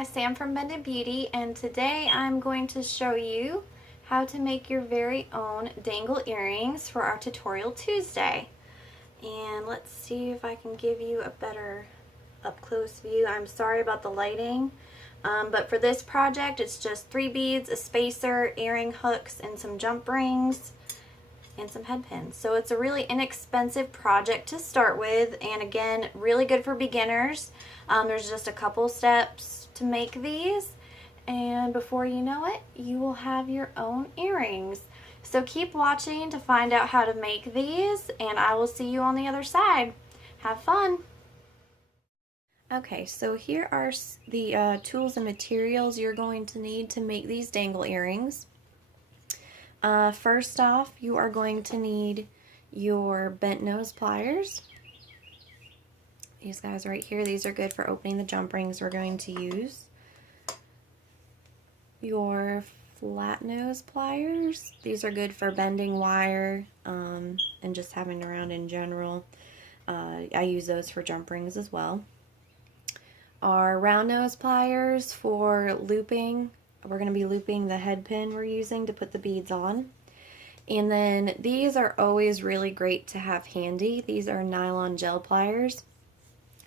guys, Sam from Bended Beauty, and today I'm going to show you how to make your very own dangle earrings for our tutorial Tuesday. And let's see if I can give you a better up-close view. I'm sorry about the lighting, but for this project it's just 3 beads, a spacer, earring hooks, and some jump rings and some head pins. So it's a really inexpensive project to start with, and again, really good for beginners. There's just a couple steps to make these, and before you know it, you will have your own earrings. So keep watching to find out how to make these, and I will see you on the other side. Have fun! Okay, so here are the tools and materials you're going to need to make these dangle earrings. First off, you are going to need your bent nose pliers. These guys right here, these are good for opening the jump rings we're going to use. Your flat nose pliers, these are good for bending wire and just having around in general. I use those for jump rings as well. Our round nose pliers for looping. We're going to be looping the head pin we're using to put the beads on. And then these are always really great to have handy. These are nylon gel pliers,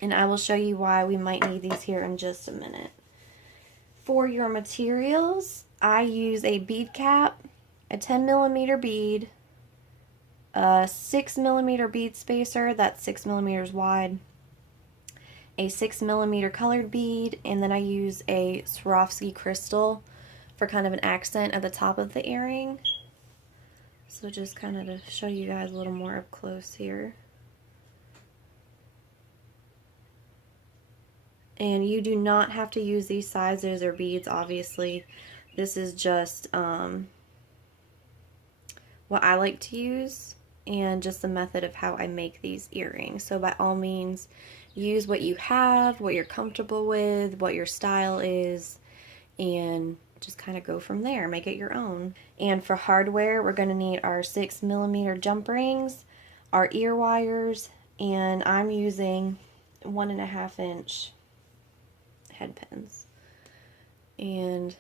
and I will show you why we might need these here in just a minute. For your materials, I use a bead cap, a 10mm bead, a 6mm bead spacer, that's 6 millimeters wide, a 6mm colored bead, and then I use a Swarovski crystal for kind of an accent at the top of the earring. So just kind of to show you guys a little more up close here. And you do not have to use these sizes or beads, obviously. This is just what I like to use and just the method of how I make these earrings. So by all means, use what you have, what you're comfortable with, what your style is, and just kind of go from there. Make it your own. And for hardware, we're going to need our 6mm jump rings, our ear wires, and I'm using 1.5-inch head pins. And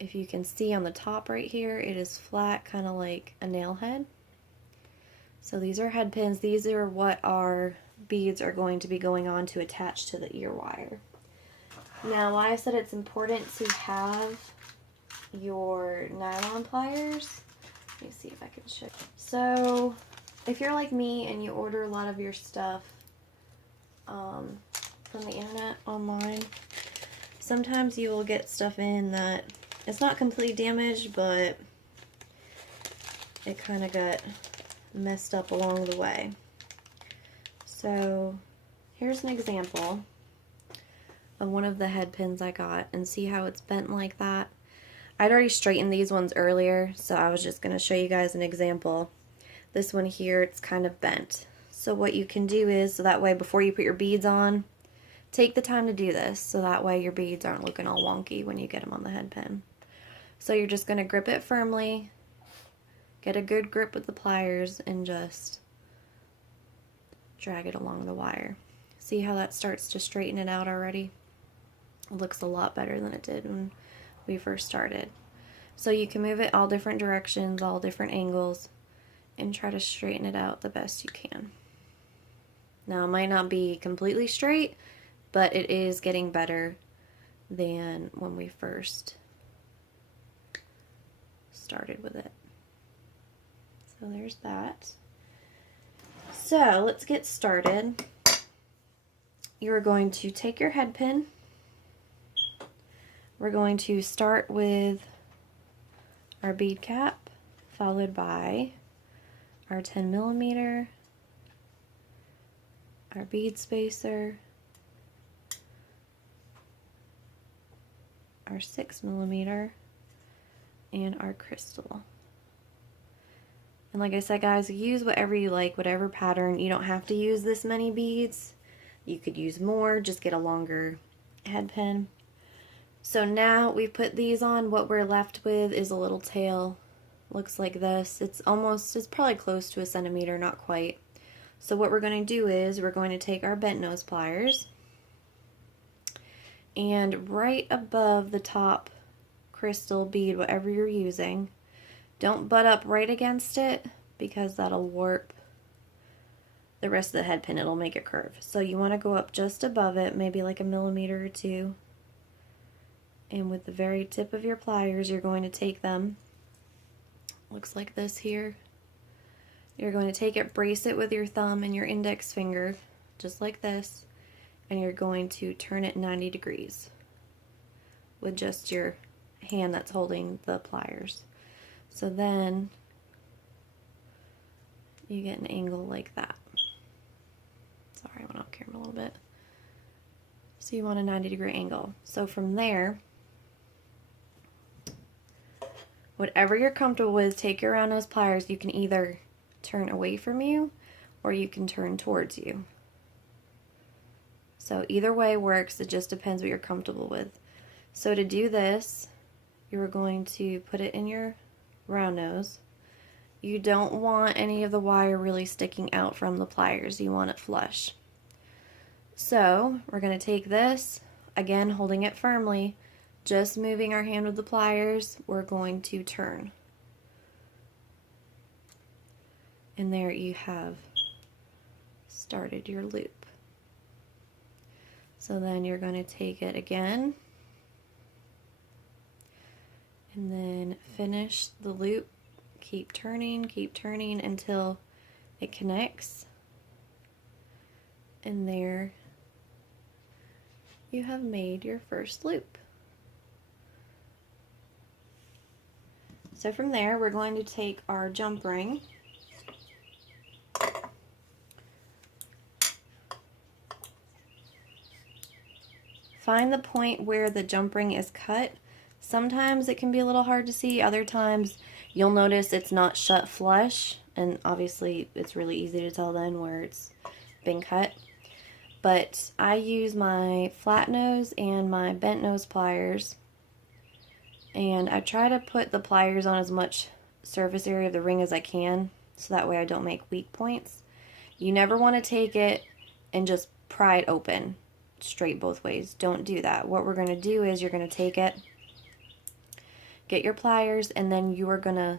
if you can see on the top right here, it is flat, kind of like a nail head. So these are head pins. These are what our beads are going to be going on to attach to the ear wire. Now, why I said it's important to have your nylon pliers, let me see if I can show you. So if you're like me and you order a lot of your stuff from the internet online, sometimes you will get stuff in that it's not completely damaged, but it kind of got messed up along the way. So here's an example of one of the head pins I got, and see how it's bent like that. I'd already straightened these ones earlier, so I was just going to show you guys an example. This one here, it's kind of bent. So what you can do is, so that way before you put your beads on, take the time to do this, so that way your beads aren't looking all wonky when you get them on the head pin. So you're just going to grip it firmly, get a good grip with the pliers, and just drag it along the wire. See how that starts to straighten it out already? It looks a lot better than it did when we first started. So you can move it all different directions, all different angles, and try to straighten it out the best you can. Now, it might not be completely straight, but it is getting better than when we first started with it. So there's that. So let's get started. You're going to take your head pin. We're going to start with our bead cap, followed by our 10mm, our bead spacer, our 6mm, and our crystal. And like I said, guys, use whatever you like, whatever pattern. You don't have to use this many beads. You could use more, just get a longer head pin. So now we've put these on, what we're left with is a little tail. Looks like this. It's probably close to a centimeter, not quite. So what we're going to do is we're going to take our bent nose pliers and right above the top crystal bead, whatever you're using, don't butt up right against it because that'll warp the rest of the head pin. It'll make it curve. So you want to go up just above it, maybe like a millimeter or two. And with the very tip of your pliers, you're going to take them, looks like this here. You're going to take it, brace it with your thumb and your index finger, just like this, and you're going to turn it 90 degrees with just your hand that's holding the pliers. So then you get an angle like that. Sorry, I went off camera a little bit. So you want a 90-degree angle. So from there, whatever you're comfortable with, take your round nose pliers. You can either turn away from you or you can turn towards you. So either way works, it just depends what you're comfortable with. So to do this, you're going to put it in your round nose. You don't want any of the wire really sticking out from the pliers. You want it flush. So we're going to take this, again holding it firmly, just moving our hand with the pliers, we're going to turn. And there you have started your loop. So then you're going to take it again and then finish the loop. Keep turning until it connects. And there you have made your first loop. So from there, we're going to take our jump ring find the point where the jump ring is cut. Sometimes it can be a little hard to see, other times you'll notice it's not shut flush, and obviously it's really easy to tell then where it's been cut. But I use my flat nose and my bent nose pliers, and I try to put the pliers on as much surface area of the ring as I can, so that way I don't make weak points. You never want to take it and just pry it open straight both ways. Don't do that. What we're going to do is you're going to take it, get your pliers, and then you are going to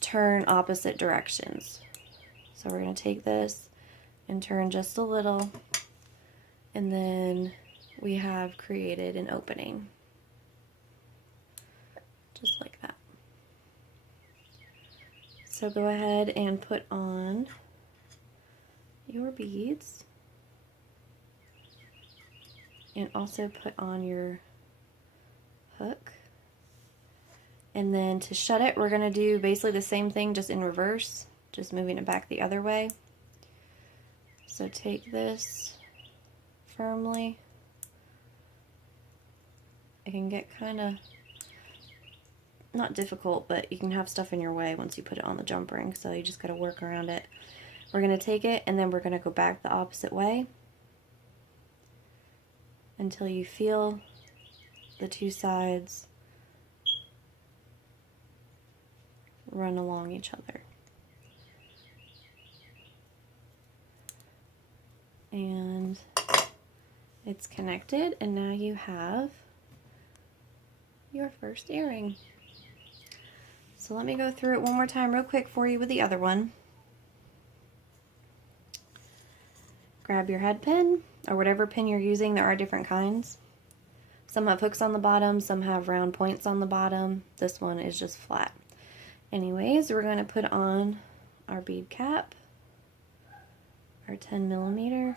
turn opposite directions. So we're going to take this and turn just a little, and then we have created an opening. Just like that. So go ahead and put on your beads, and also put on your hook. And then to shut it, we're going to do basically the same thing, just in reverse, just moving it back the other way. So take this firmly. It can get kind of, not difficult, but you can have stuff in your way once you put it on the jump ring, so you just got to work around it. We're going to take it and then we're going to go back the opposite way until you feel the two sides run along each other. And it's connected, and now you have your first earring. So let me go through it one more time real quick for you with the other one. Grab your head pin, or whatever pin you're using. There are different kinds. Some have hooks on the bottom, some have round points on the bottom. This one is just flat. Anyways, we're going to put on our bead cap, our 10mm,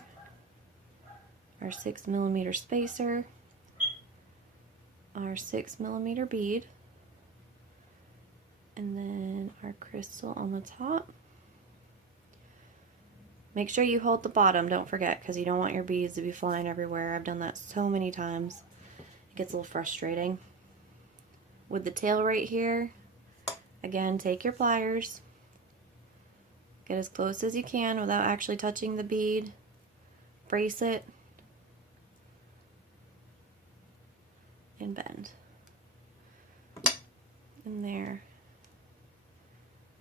our 6mm spacer, our 6mm bead, and then our crystal on the top. Make sure you hold the bottom, don't forget, because you don't want your beads to be flying everywhere. I've done that so many times. It gets a little frustrating. With the tail right here, again, take your pliers, get as close as you can without actually touching the bead, brace it, and bend. And there,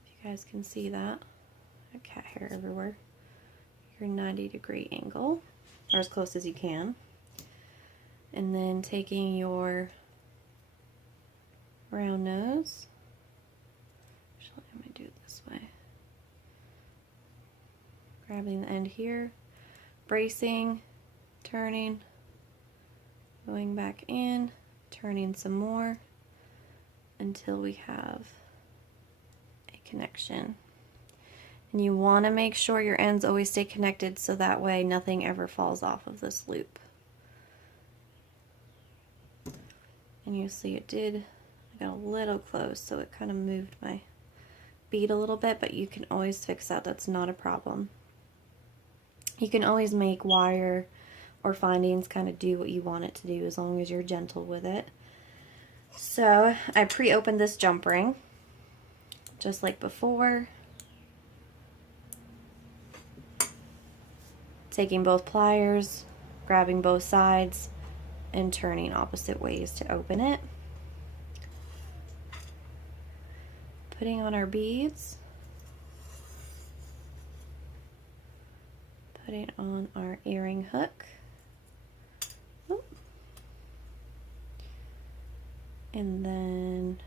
if you guys can see that, I got cat hair everywhere, your 90-degree angle, or as close as you can. And then taking your round nose, actually I'm going to do it this way, grabbing the end here, bracing, turning, going back in, turning some more until we have a connection. And you want to make sure your ends always stay connected so that way nothing ever falls off of this loop. And you see it did, I got a little close, so it kind of moved my bead a little bit, but you can always fix that. That's not a problem. You can always make wire or findings kind of do what you want it to do as long as you're gentle with it. So I pre-opened this jump ring just like before. Taking both pliers, grabbing both sides, and turning opposite ways to open it. Putting on our beads. Putting on our earring hook. Oop. And then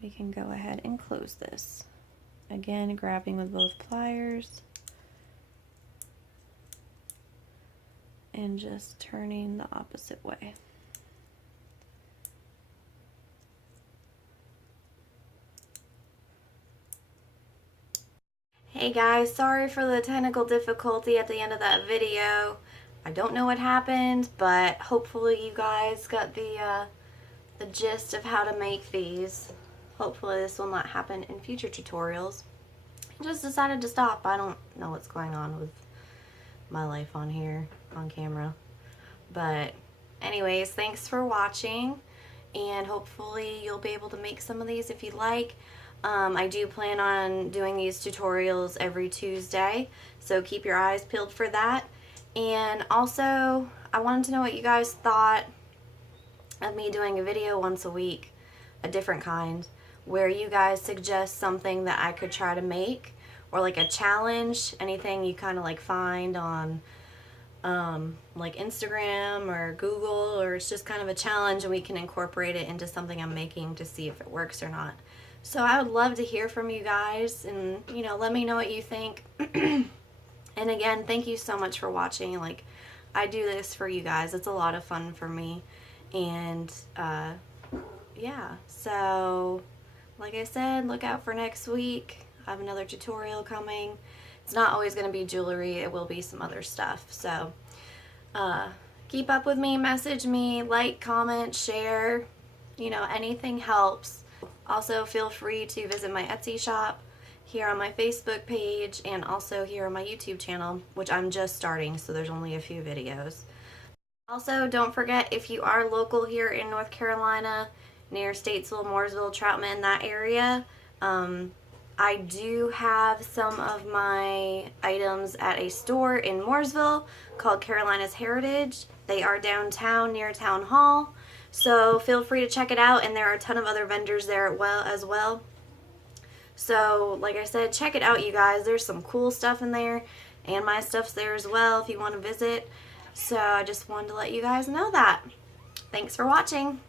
we can go ahead and close this. Again, grabbing with both pliers. And just turning the opposite way. Hey guys, sorry for the technical difficulty at the end of that video. I don't know what happened, but hopefully you guys got the gist of how to make these. Hopefully this will not happen in future tutorials. I just decided to stop. I don't know what's going on with my life on here on camera, but anyways, thanks for watching, and hopefully you'll be able to make some of these if you like. I do plan on doing these tutorials every Tuesday, so keep your eyes peeled for that. And also I wanted to know what you guys thought of me doing a video once a week, a different kind, where you guys suggest something that I could try to make, or like a challenge, anything you kind of like find on like Instagram or Google, or it's just kind of a challenge and we can incorporate it into something I'm making to see if it works or not. So I would love to hear from you guys, and you know, let me know what you think. And again, thank you so much for watching. Like, I do this for you guys. It's a lot of fun for me, and yeah, so like I said, look out for next week. I have another tutorial coming. It's not always going to be jewelry, it will be some other stuff. So keep up with me, message me, like, comment, share, you know, anything helps. Also feel free to visit my Etsy shop, here on my Facebook page, and also here on my YouTube channel, which I'm just starting, so there's only a few videos. Also, don't forget, if you are local here in North Carolina, near Statesville, Mooresville, Troutman, that area, I do have some of my items at a store in Mooresville called Carolina's Heritage. They are downtown near Town Hall, so feel free to check it out, and there are a ton of other vendors there as well. So like I said, check it out, you guys. There's some cool stuff in there, and my stuff's there as well if you want to visit. So I just wanted to let you guys know that. Thanks for watching.